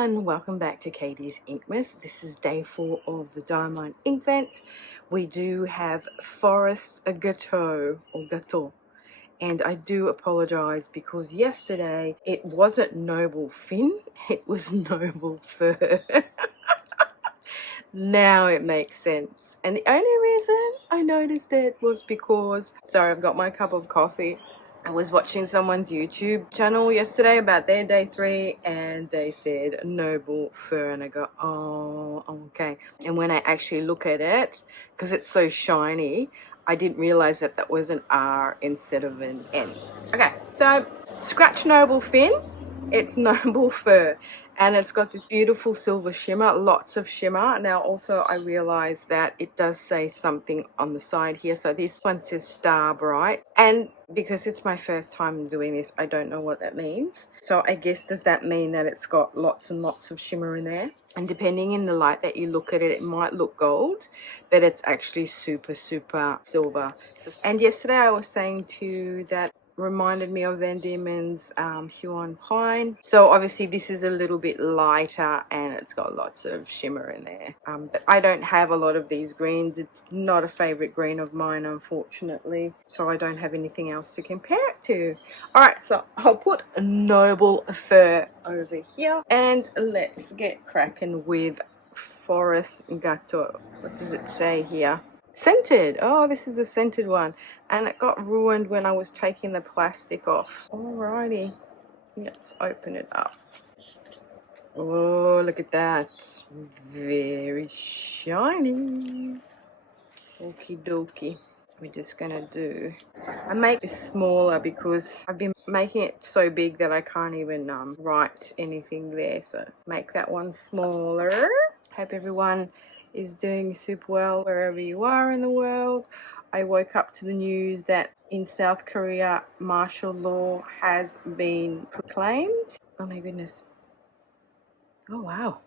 everyone, welcome back to Katie's Inkmas. This is day 4 of the Diamond Inkvent. We do have Forest Gâteau or Gâteau, and I do apologize because yesterday it wasn't Noble Fin, it was Noble Fur. Now it makes sense, and the only reason I noticed it was because, sorry, I've got my cup of coffee. I was watching someone's YouTube channel yesterday about their day 3 and they said Noble Fur, and I go, oh, okay. And when I actually look at it, because it's so shiny, I didn't realize that that was an R instead of an N. Okay, so scratch Noble Fin, it's Noble Fur, and it's got this beautiful silver shimmer, lots of shimmer. Now also I realized that it does say something on the side here. So this one says Star Bright, and because it's my first time doing this, I don't know what that means. So I guess, does that mean that it's got lots and lots of shimmer in there? And depending in the light that you look at it, it might look gold, but it's actually super silver. And yesterday I was saying to you that reminded me of Van Diemen's Huon Pine. So obviously this is a little bit lighter and it's got lots of shimmer in there. But I don't have a lot of these greens. It's not a favorite green of mine, unfortunately. So I don't have anything else to compare it to. Alright, so I'll put Noble Fur over here and let's get cracking with Forest Gâteau. What does it say here? Scented. Oh, this is a scented one, and it got ruined when I was taking the plastic off. Alrighty, let's open it up. Oh, look at that, very shiny. Okie dokie. We're just gonna do, I make this smaller because I've been making it so big that I can't even write anything there, so make that one smaller. Hope everyone is doing super well wherever you are in the world. I woke up to the news that in South Korea martial law has been proclaimed. Oh my goodness. Oh wow.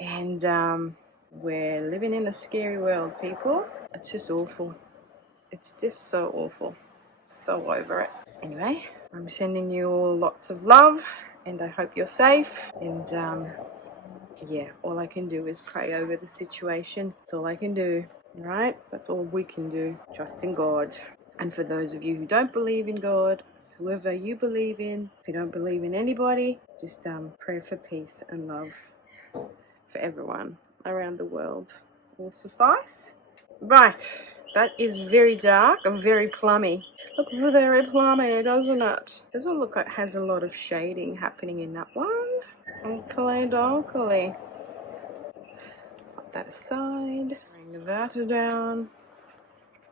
And we're living in a scary world, people. It's just awful. It's just so awful. So over it. Anyway, I'm sending you all lots of love and I hope you're safe. And yeah, all I can do is pray over the situation. That's all I can do, right? That's all we can do. Trust in God. And for those of you who don't believe in God, whoever you believe in, if you don't believe in anybody, just pray for peace and love for everyone around the world will suffice. Right, that is very dark and very plummy. Looks very plummy, doesn't it? Doesn't look like it has a lot of shading happening in that one. Okay, donkey. Put that aside. Bring that down.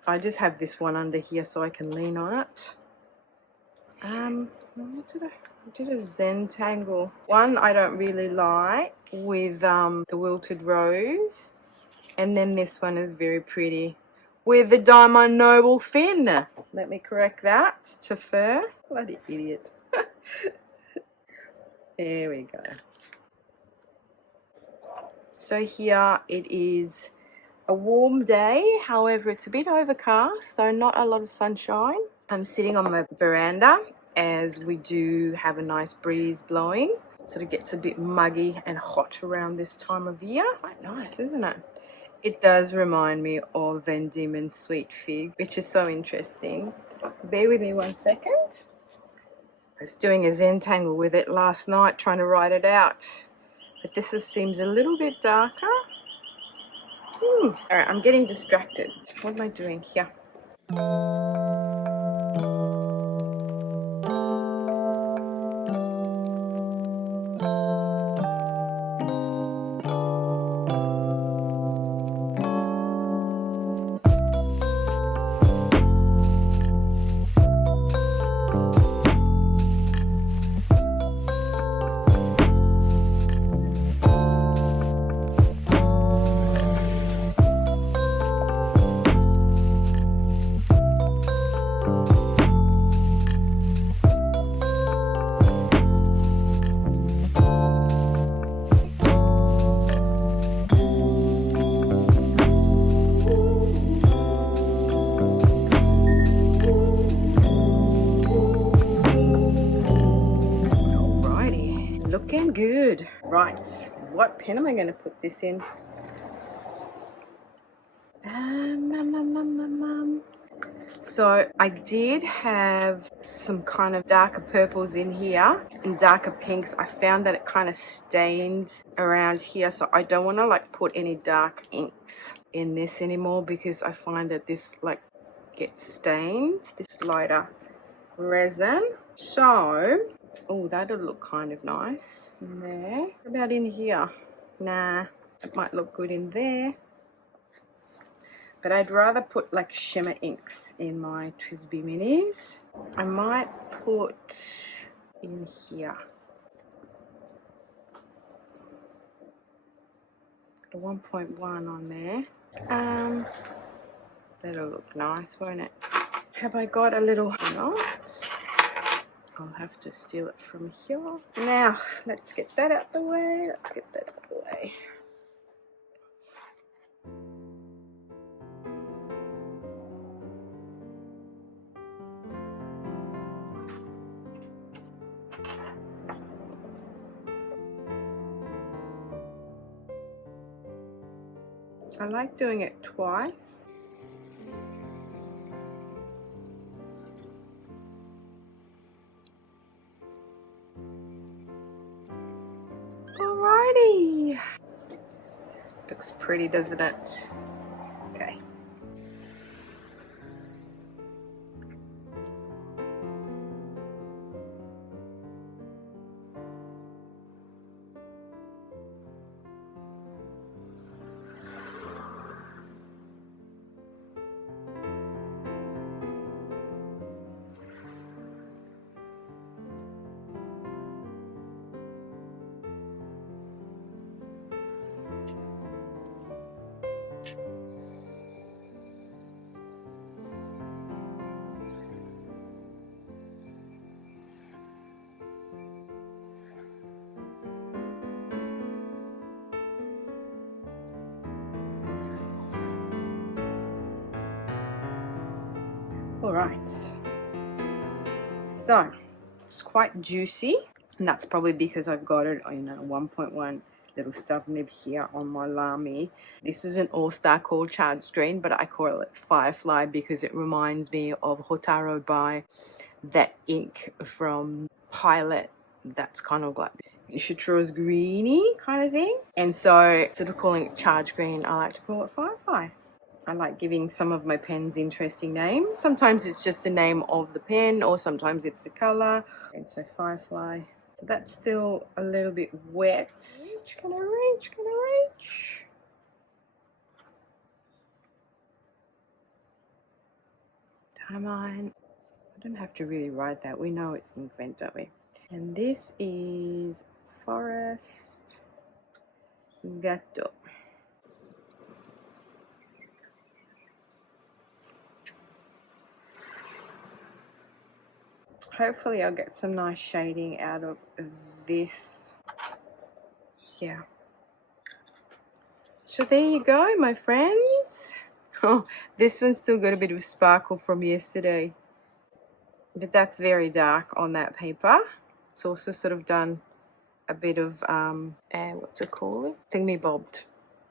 I just have this one under here so I can lean on it. What did I did a Zentangle. One I don't really like with the wilted rose. And then this one is very pretty with the Diamond Noble Fin. Let me correct that to fur. Bloody idiot. There we go. So here it is a warm day, however it's a bit overcast, so not a lot of sunshine. I'm sitting on my veranda as we do have a nice breeze blowing, so it gets a bit muggy and hot around this time of year. Quite nice, isn't it? It does remind me of Van Diemen's Sweet Fig, which is so interesting. Bear with me 1 second. I was doing a Zentangle with it last night, trying to write it out. But this seems a little bit darker. Alright, I'm getting distracted. What am I doing here? looking good. Right, what pen am I going to put this in? So I did have some kind of darker purples in here and darker pinks. I found that it kind of stained around here, so I don't want to like put any dark inks in this anymore because I find that this like gets stained, this lighter resin. So, oh, that'll look kind of nice in there. What about in here? Nah, it might look good in there. But I'd rather put like shimmer inks in my TWSBI minis. I might put in here. Got a 1.1 on there. That'll look nice, won't it? Have I got a little knot? I'll have to steal it from here. Now, let's get that out the way. Let's get that out the way. I like doing it twice. Alrighty. Looks pretty, doesn't it? Okay. All right, so it's quite juicy, and that's probably because I've got it on a 1.1 little stub nib here on my Lamy. This is an all-star called charged green, but I call it Firefly because it reminds me of Hotaro by that ink from Pilot. That's kind of like chartreuse greeny kind of thing, and so instead of calling it charged green, I like to call it Firefly. I like giving some of my pens interesting names. Sometimes it's just the name of the pen, or sometimes it's the color. And so Firefly. So that's still a little bit wet. Can I reach? Can I reach? Timeline. I don't have to really write that. We know it's Inkvent, don't we? And this is Forest Gatto. Hopefully I'll get some nice shading out of this. Yeah. So there you go, my friends. Oh, this one's still got a bit of sparkle from yesterday. But that's very dark on that paper. It's also sort of done a bit of, what's it called? Thingy-bobbed.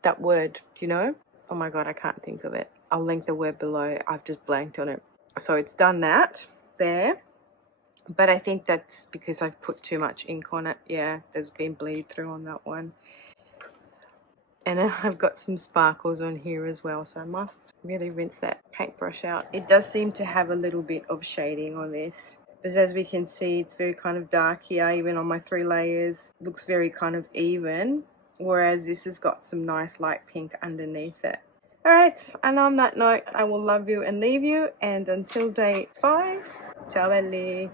That word, you know? Oh my God, I can't think of it. I'll link the word below. I've just blanked on it. So it's done that there. But I think that's because I've put too much ink on it. Yeah, there's been bleed through on that one. And I've got some sparkles on here as well. So I must really rinse that paintbrush out. It does seem to have a little bit of shading on this. But as we can see, it's very kind of dark here. Even on my 3 layers, it looks very kind of even. Whereas this has got some nice light pink underneath it. Alright, and on that note, I will love you and leave you. And until day 5, ciao belli.